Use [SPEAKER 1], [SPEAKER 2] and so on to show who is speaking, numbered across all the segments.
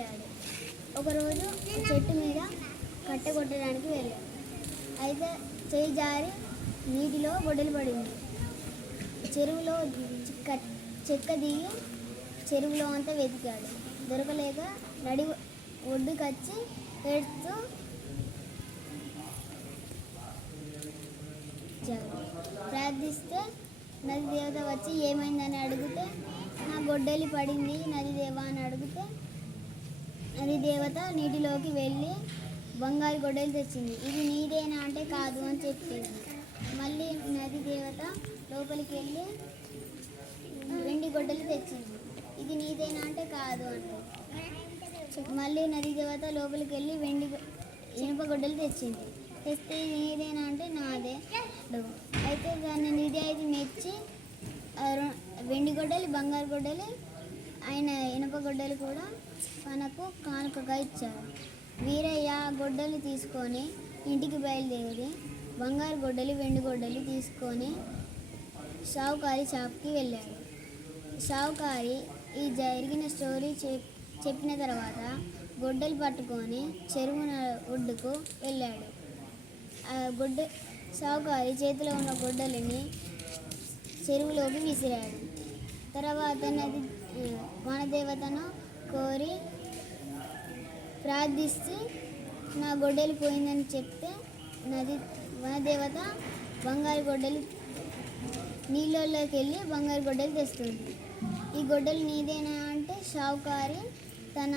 [SPEAKER 1] వెళ్ళాడు. ఒకరోజు చెట్టు మీద కట్ట కొట్టడానికి వెళ్ళాడు. అయితే చేయి జారి నీటిలో గొడ్డలు పడింది. చెరువులో చెక్క దిగి చెరువులో అంతా వెతికాడు. దొరకలేక నడి ఒడ్డుకొచ్చి ఏడుస్తూ ప్రార్థిస్తే నది దేవత వచ్చి ఏమైందని అడిగితే? నా గొడ్డలి పడింది నది దేవా అని అడిగితే దేవత నీటిలోకి వెళ్ళి బంగారు గొడ్డలు తెచ్చింది. ఇది నీదేనా అంటే కాదు అని చెప్పింది. మళ్ళీ నది దేవత లోపలికి వెళ్ళి వెండి గొడ్డలు తెచ్చింది. ఇది నీదేనా అంటే కాదు అంటే మళ్ళీ నది దేవత లోపలికి వెళ్ళి వెండి ఇనుప గొడ్డలు తెచ్చింది. తెస్తే ఇది నీదేనా అంటే నాదే అయితే దాన్ని నిధి అయితే మెచ్చి వెండి గొడ్డలి బంగారు గొడ్డలి ఆయన ఇనుపగొడ్డలు కూడా మనకు కానుకగా ఇచ్చారు వీరయ్య గొడ్డలు తీసుకొని ఇంటికి బయలుదేరి బంగారు గొడ్డలు వెండి గొడ్డలు తీసుకొని షావుకారి షాప్కి వెళ్ళాడు. షావుకారి ఈ జరిగిన స్టోరీ చెప్ చెప్పిన తర్వాత గొడ్డలు పట్టుకొని చెరువున ఒడ్డుకు వెళ్ళాడు. ఆ గొడ్డ షావుకారి చేతిలో ఉన్న గొడ్డలిని చెరువులోకి విసిరాడు. తర్వాత నది వనదేవతను కోరి ప్రార్థిస్తే నా గొడ్డలి పోయిందని చెప్తే నది వనదేవత బంగారు గొడ్డలి నీళ్ళలోకి వెళ్ళి బంగారు గొడ్డలు తెస్తుంది. ఈ గొడ్డలు నీదేనా అంటే షావుకారి తన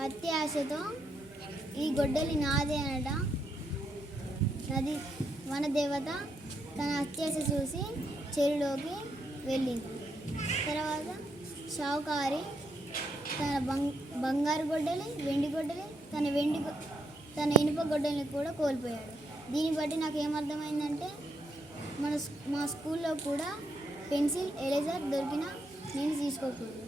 [SPEAKER 1] అత్యాశతో ఈ గొడ్డలి నాదే అనట నది వన దేవత తన అత్యాశ చూసి చెరువులోకి వెళ్ళింది. తర్వాత షావుకారి తన బంగ్ బంగారు గొడ్డలి వెండి గొడ్డలి తన వెండి తన ఇనుప గొడ్డలిని కూడా కోల్పోయాడు. దీన్ని బట్టి నాకు ఏమర్థమైందంటే మన మా స్కూల్లో కూడా పెన్సిల్ ఎరేజర్ దొరికినా నేను తీసుకోకూడదు.